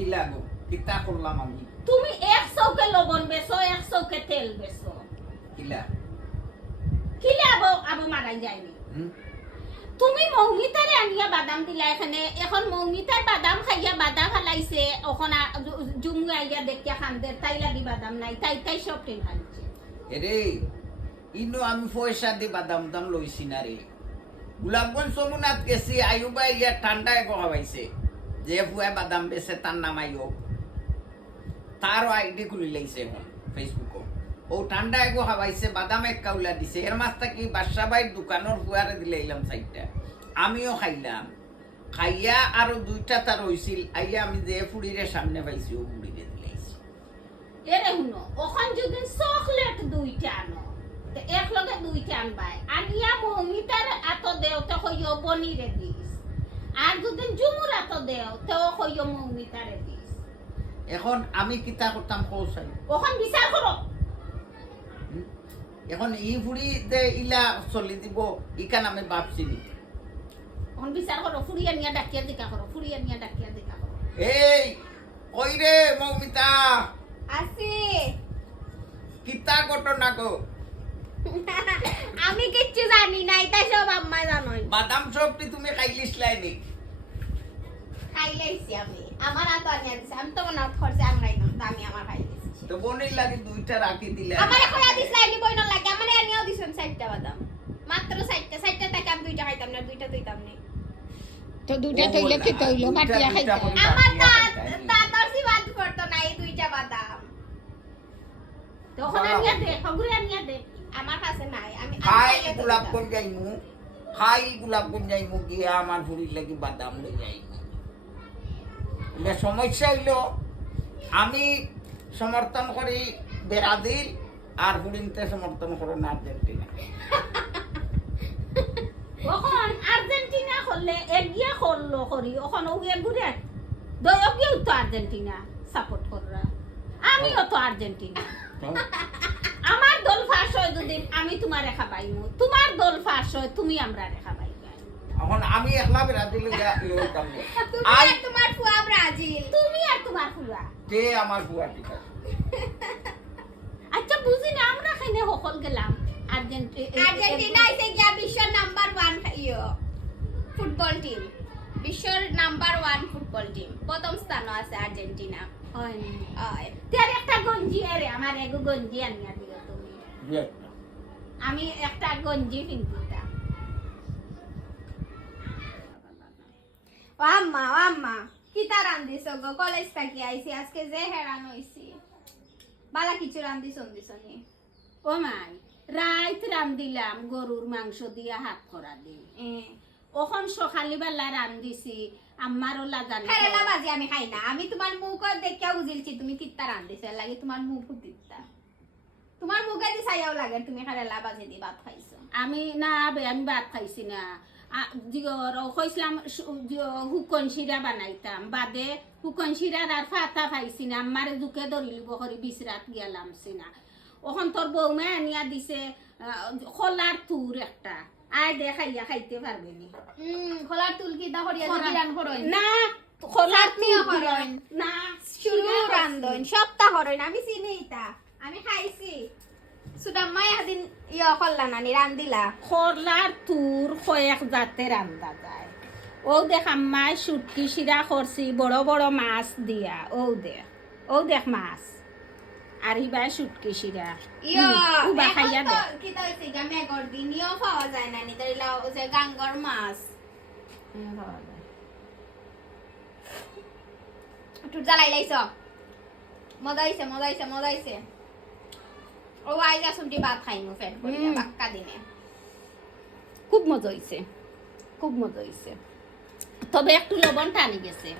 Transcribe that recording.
কি লাগো কিতা করলাম আমি তুমি এক চৌকে লবণ বেছো এক চৌকে তেল বেছো কিলা কিলে আবো মারাই যায়নি তুমি মৌমিতারে আনিয়া বাদাম দিলা এখানে এখন মৌমিতার বাদাম খাইয়া বাদাম হালাইছে ওখানে জুমু আইয়া দেখিয়া খান্দের তাই লাগি বাদাম নাই তাই সব টেন খাইছে এরে ইনো আমি পয়সা দি বাদাম দাম লইছি না রে গোলাপগঞ্জ যমুনাত গেছি আয়ুবা ইয়া ঠান্ডা এক খাওয়াইছে যে ফুয়া বাদাম বেছে তার নাম আইব তারও আইডি খুলি লাইছে এখন ফেসবুকও ও ঠান্ডা এক খাওয়াইছে বাদাম এক কাউলা দিছে এর মাছটা কি বাদশা ভাই দোকানের ফুয়ারে দিলাইলাম সাইডটা আমিও খাইলাম খাইয়া আরো দুইটা তার হইছিল আইয়া আমি যে ফুড়িরে সামনে পাইছি ও ফুড়িরে দিলাইছি এরে হুনো ওখান যদি চকলেট দুইটা আনো তো এক লগে দুইটা আনবাই আনিয়া মৌমিতার এত দেও তো হইও বনিরে দিস আর যদি জুমুর এত দেও তো হইও মৌমিতারে দিস এখন আমি কিতা করতাম কৌশল ওখান বিচার করো এখন ই ফুড়ি দে ইলা চলি দিব ইকান আমি ভাবছি নি ওখান বিচার করো ফুড়িয়া নিয়া ডাকিয়া দিকা করো ফুড়িয়া নিয়া ডাকিয়া দিকা করো এই কই রে মৌমিতা আসি কিতা ঘটনা গো আমি কিচ্ছু জানি না এটা সব আম্মা জানোই বাদাম সবটি তুমি খাইলিস লাইনি খাইলাইছি আমি আমার আতো আনিয়া দিছে আমি তো না খরচে আমরাই না দামি আমার খাইলাইছি তো বনির লাগি দুইটা রাখি দিলে আমার এখন আদিস লাইনি বই না লাগে আমার আনিয়াও দিছেন 60টা বাদাম মাত্র 60টা টাকা আমি দুইটা খাইতাম না দুইটা দিতাম না তো দুইটা তৈলে কি তৈলো মাটিয়া খাইতে আমার দাদার সিবাদ করতো না এই দুইটা বাদাম তো ওখানে আনিয়া দে খগুরে আনিয়া দে আমার কাছে নাই আমি খাই গোলাপগঞ্জ যাইমু খাই গোলাপগঞ্জ যাইমু গিয়া আমার ফুড়ির লাগি বাদাম লই যাইমু એટલે সমস্যা হইল আমি সমর্থন করি ব্রাজিল আর ফুড়িনতে সমর্থন করে না আর্জেন্টিনা ওখান আর্জেন্টিনা করলে এগিয়া করলো করি ওখান ওগিয়া ঘুরে দয়গিয়া তো আর্জেন্টিনা সাপোর্ট কররা আমিও তো আর্জেন্টিনা আমার দল ফাঁস হয় যদি আমি তোমার রেখা পাইমু তোমার দল ফাঁস হয় তুমি আমরা রেখা পাইবা এখন আমি একলা ব্রাজিল লইতাম না তুমি আই আর তোমার ফুয়া ব্রাজিল তুমি আর তোমার ফুলা তে আমার বুয়া ঠিক আছে আচ্ছা বুঝি না আমরা খাইনে সকল গেলাম আর্জেন্টিনা ইসে গিয়া বিশ্বের নাম্বার 1 ইয়ো ফুটবল টিম বিশ্বের নাম্বার 1 ফুটবল টিম প্রথম স্থানে আছে আর্জেন্টিনা হয় হয় তার একটা গঞ্জি আরে আমার এগো গঞ্জি আনিয়া দিও তুমি বুয়া আমি একটা গঞ্জি পিনতাম ও আম্মা কিতা রান্দিছ গো কলেজ থেকে আইছি আজকে যে হেরান হইছি বালা কিছু রান্দিছন দিছনি ও মাই রাইত রান্দিলাম গরুর মাংস দিয়া হাত করা দি ওখন সকালি বেলা রান্দিছি আমারও লাগানি খেলা বাজি আমি খাই না আমি তোমার মুখ দেখিয়া বুঝিলছি তুমি কিতা রান্দিছ লাগি তোমার মুখ ফুটিতা তোমার মুখে দি চাইয়াও লাগে তুমি খেলা বাজি দি ভাত খাইছো আমি না বে আমি ভাত খাইছি না কইছিলাম হুকন শিরা বানাইতাম বাদে হুকন শিরার আর ফাতা খাইছি না আমার দুঃখে ধরিলিব করি বিচরাত গেলাম না ওখন তোর বৌমা আনিয়া দিছে খোলার তুর একটা আয় দে খাইয়া খাইতে পারবে নি খোলার তুলকি দা হরিয়া বিরান করই না খোলার চাটনিও করই না শুরু রান্ধন সপ্তাহ করই আমি চিনি ইতা আমি খাইছি সুদাম্মাই হাদিন ইয়া করলা নানি রান্দিলা খোলার তুর কয়েক জাতে রান্দা যায় ও দেখ আম্মাই শুটকি শিরা করছি বড় বড় মাছ দিয়া ও দেখ মাছ আর ইবা শুটকি শিরা ইয়া উবা খাইয়া দে কিতা হইছে গামে গর দিনিও পাওয়া যায় না নি তাইলা যে গাঙ্গর মাছ একটু জ্বালাই লাইছ মজা হইছে ও আইজা শুনটি ভাত খাইমু ফেট করিয়া বাক্কা দিনে খুব মজা হইছে তবে একটু লবণ টানি গেছে